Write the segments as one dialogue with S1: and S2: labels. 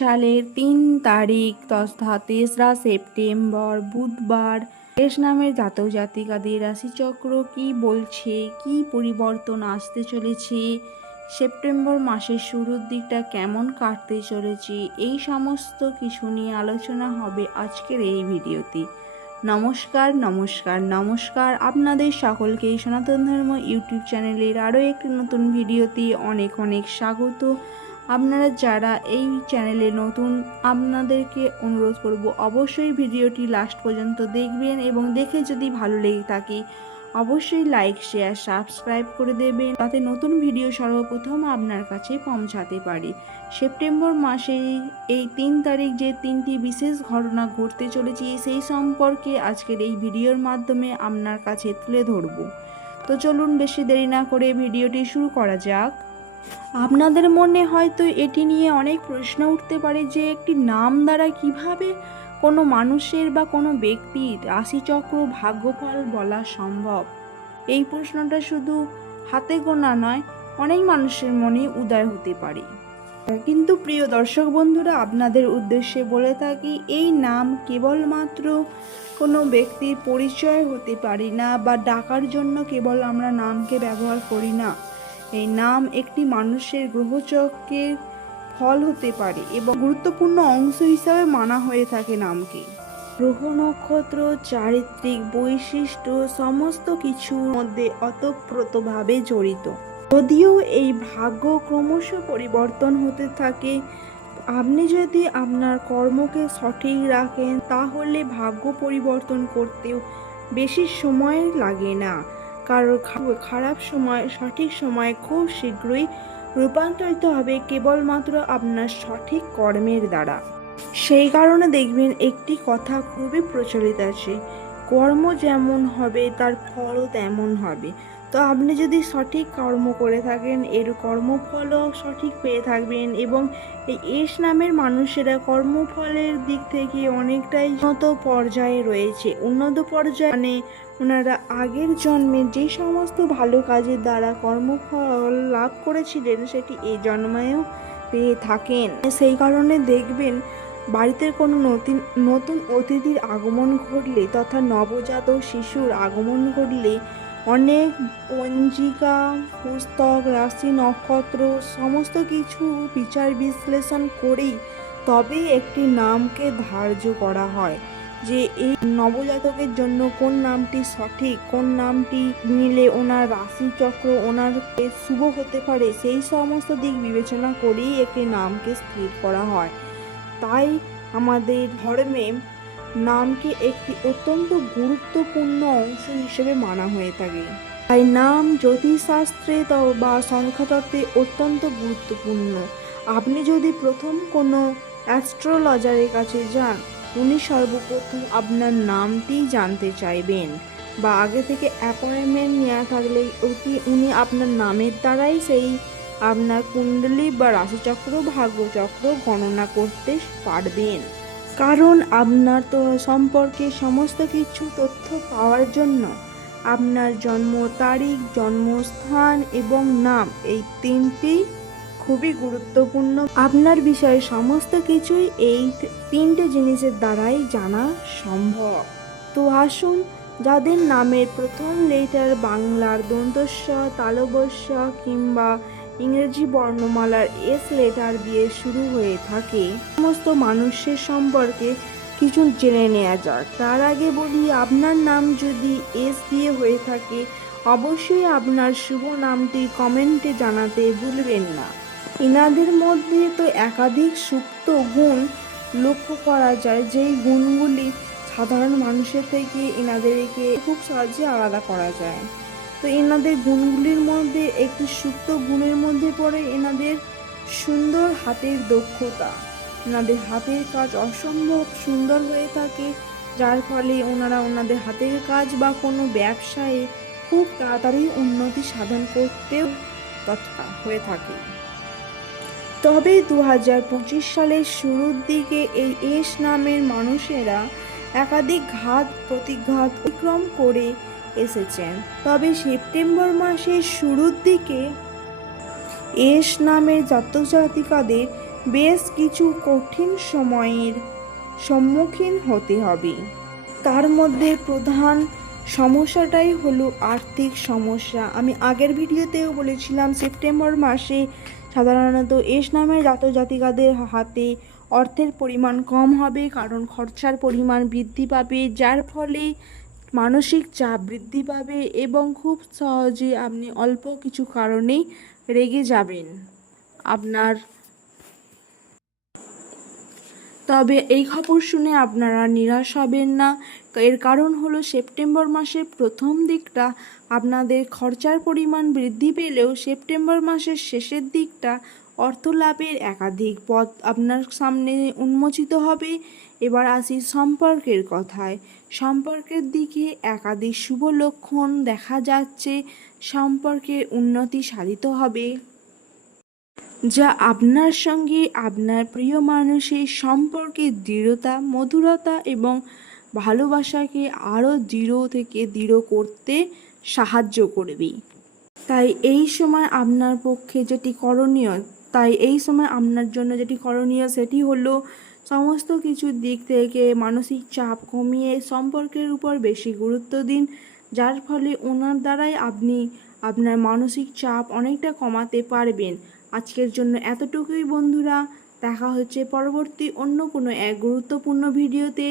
S1: সালের তিন তারিখ, তথা তেসরা সেপ্টেম্বর, বুধবার। দেশ নামের জাতক জাতিকাদের রাশিচক্র কি বলছে? কি পরিবর্তন আসতে চলেছে? সেপ্টেম্বর মাসের শুরুর দিকটা কেমন কাটতে চলেছে? এই সমস্ত কিছু নিয়ে আলোচনা হবে আজকের এই ভিডিওতে। নমস্কার নমস্কার নমস্কার। আপনাদের সকলকে সনাতন ধর্ম ইউটিউব চ্যানেলের আরও একটি নতুন ভিডিওতে অনেক অনেক স্বাগত। আপনারা যারা এই চ্যানেলে নতুন, আপনাদেরকে অনুরোধ করব অবশ্যই ভিডিওটি লাস্ট পর্যন্ত দেখবেন এবং দেখে যদি ভালো লেগে থাকে, অবশ্যই লাইক শেয়ার সাবস্ক্রাইব করে দেবেন তাতে নতুন ভিডিও সর্বপ্রথম আপনার কাছে পৌঁছাতে পারে। সেপ্টেম্বর মাসে এই তিন তারিখ যে তিনটি বিশেষ ঘটনা ঘটতে চলেছে, সেই সম্পর্কে আজকের এই ভিডিওর মাধ্যমে আপনার কাছে তুলে ধরব। তো চলুন বেশি দেরি না করে ভিডিওটি শুরু করা যাক। আপনাদের মনে হয়তো এটি নিয়ে অনেক প্রশ্ন উঠতে পারে যে একটি নাম দ্বারা কীভাবে কোনো মানুষের বা কোনো ব্যক্তির রাশিচক্র ভাগ্যফল বলা সম্ভব? এই প্রশ্নটা শুধু হাতে গোনা নয়, অনেক মানুষের মনে উদয় হতে পারে। কিন্তু প্রিয় দর্শক বন্ধুরা, আপনাদের উদ্দেশ্যে বলে থাকি, এই নাম কেবলমাত্র কোনো ব্যক্তির পরিচয় হতে পারি না বা ডাকার জন্য কেবল আমরা নামকে ব্যবহার করি না। এই নাম একটি মানুষের গ্রহচক্রের ফল হতে পারে এবং গুরুত্বপূর্ণ অংশ হিসাবে মানা হয়ে থাকে নামকে গ্রহ নক্ষত্র, চারিত্রিক বৈশিষ্ট্য, সমস্ত কিছুর মধ্যে অতপ্রতভাবে জড়িত। যদিও এই ভাগ্য ক্রমশ পরিবর্তন হতে থাকে, আপনি যদি আপনার কর্মকে সঠিক রাখেন, তাহলে ভাগ্য পরিবর্তন করতেও বেশি সময় লাগে না। কারোর খারাপ সময়, সঠিক সময় খুব শীঘ্রই রূপান্তরিত হবে কেবলমাত্র আপনার সঠিক কর্মের দ্বারা। সেই কারণে দেখবেন একটি কথা খুবই প্রচলিত আছে, কর্ম যেমন হবে, তার ফলও তেমন হবে। তো আপনি যদি সঠিক কর্ম করে থাকেন, এর কর্মফলও সঠিক পেয়ে থাকবেন এবং এই এস নামের মানুষেরা কর্মফলের দিক থেকে অনেকটাই উন্নত পর্যায়ে রয়েছে। উন্নত পর্যায়ে মানে ওনারা আগের জন্মে যে সমস্ত ভালো কাজের দ্বারা কর্মফল লাভ করেছিলেন, সেটি এই জন্মেও পেয়ে থাকেন। সেই কারণে দেখবেন বাড়িতে কোনো নতুন নতুন অতিথির আগমন ঘটলে তথা নবজাতক শিশুর আগমন ঘটলে অনেক পঞ্জিকা, পুস্তক, রাশি, নক্ষত্র, সমস্ত কিছু বিচার বিশ্লেষণ করেই তবেই একটি নামকে ধার্য করা হয় যে এই নবজাতকের জন্য কোন নামটি সঠিক, কোন নামটি নিলে ওনার রাশিচক্র ওনার শুভ হতে পারে, সেই সমস্ত দিক বিবেচনা করেই একটি নামকে স্থির করা হয়। তাই আমাদের ধর্মে নামকে একটি অত্যন্ত গুরুত্বপূর্ণ অংশ হিসেবে মানা হয়ে থাকে। তাই নাম জ্যোতিষশাস্ত্রে বা সংখ্যাতত্ত্বে অত্যন্ত গুরুত্বপূর্ণ। আপনি যদি প্রথম কোনো অ্যাস্ট্রোলজারের কাছে যান, উনি সর্বপ্রথম আপনার নামটি জানতে চাইবেন বা আগে থেকে অ্যাপয়েন্টমেন্ট নেওয়া থাকলে অতি উনি আপনার নামের দ্বারাই সেই আপনার কুণ্ডলী বা রাশিচক্র, ভাগ্যচক্র গণনা করতে পারবেন। কারণ আপনার তো সম্পর্কে সমস্ত কিছু তথ্য পাওয়ার জন্য আপনার জন্ম তারিখ, জন্মস্থান এবং নাম এই তিনটি খুবই গুরুত্বপূর্ণ। আপনার বিষয়ে সমস্ত কিছুই এই তিনটে জিনিসের দ্বারাই জানা সম্ভব। তো আসুন, যাদের নামের প্রথম লেটার বাংলার দন্তস্ব তালবস্য কিংবা ইংরেজি বর্ণমালার এস লেটার দিয়ে শুরু হয়ে থাকে। সমস্ত মানুষের সম্পর্কে কিছু জেনে নেওয়া যাক। তার আগে বলি, আপনার নাম যদি এস দিয়ে হয়ে থাকে, অবশ্যই আপনার শুভ নামটি কমেন্টে জানাতে ভুলবেন না। ইনাদের মধ্যে তো একাধিক সুপ্ত গুণ লক্ষ্য করা যায়, যেই গুণগুলি সাধারণ মানুষের থেকে এনাদেরকে খুব সহজে আলাদা করা যায়। তো এনাদের গুণগুলির মধ্যে একটি সুপ্ত গুণের মধ্যে পড়ে এনাদের সুন্দর হাতের দক্ষতা। এনাদের হাতের কাজ অসম্ভব সুন্দর হয়ে থাকে, যার ফলে ওনারা ওনাদের হাতের কাজ বা কোনো ব্যবসায়ে খুব তাড়াতাড়ি উন্নতি সাধন করতেও তৎপর হয়ে থাকে। তবে দু হাজার পঁচিশ সালের শুরুর দিকে এই এস নামের মানুষেরা একাধিক ঘাত প্রতিঘাত অতিক্রম করে এসেছেন। তবে সেপ্টেম্বর মাসের শুরুর দিকে এস নামের জাতক জাতিকাদের বেশ কিছু কঠিন সময়ের সম্মুখীন হতে হবে। তার মধ্যে প্রধান সমস্যাটাই হলো আর্থিক সমস্যা। আমি আগের ভিডিওতেও বলেছিলাম, সেপ্টেম্বর মাসে সাধারণত এস নামের জাত জাতিকাদের হাতে অর্থের পরিমাণ কম হবে, কারণ খরচার পরিমাণ বৃদ্ধি পাবে, যার ফলে মানসিক চাপ বৃদ্ধি পাবে এবং খুব সহজে আপনি অল্প কিছু কারণেই রেগে যাবেন। আপনার তবে এই খবর শুনে আপনারা নিরাশ হবেন না। এর কারণ হলো সেপ্টেম্বর মাসের প্রথম দিকটা। আপনাদের খরচার পরিমাণ বৃদ্ধি পেলেও সেপ্টেম্বর মাসের শেষের দিকটা অর্থ লাভের একাধিক পথ আপনার সামনে উন্মোচিত হবে। এবার আসি সম্পর্কের কথায়। সম্পর্কের দিকে একাধিক শুভ লক্ষণ দেখা যাচ্ছে। সম্পর্কের উন্নতি সাধিত হবে। যা আপনার সঙ্গে আপনার প্রিয় মানুষের সম্পর্কের দৃঢ়তা, মধুরতা এবং ভালোবাসাকে আরও দৃঢ় থেকে দৃঢ় করতে সাহায্য করবে। তাই এই সময় আপনার পক্ষে যেটি করণীয় তাই এই সময় আপনার জন্য যেটি করণীয় সেটি হলো সমস্ত কিছুর দিক থেকে মানসিক চাপ কমিয়ে সম্পর্কের উপর বেশি গুরুত্ব দিন, যার ফলে ওনার দ্বারাই আপনি আপনার মানসিক চাপ অনেকটা কমাতে পারবেন। আজকের জন্য এতটুকুই বন্ধুরা, দেখা হচ্ছে পরবর্তী অন্য কোনো এক গুরুত্বপূর্ণ ভিডিওতে।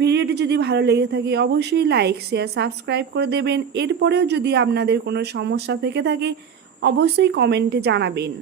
S1: ভিডিওটি যদি ভালো লেগে থাকে, অবশ্যই লাইক, শেয়ার, সাবস্ক্রাইব করে দেবেন। এরপরেও যদি আপনাদের কোনো সমস্যা থেকে থাকে, অবশ্যই কমেন্টে জানাবেন।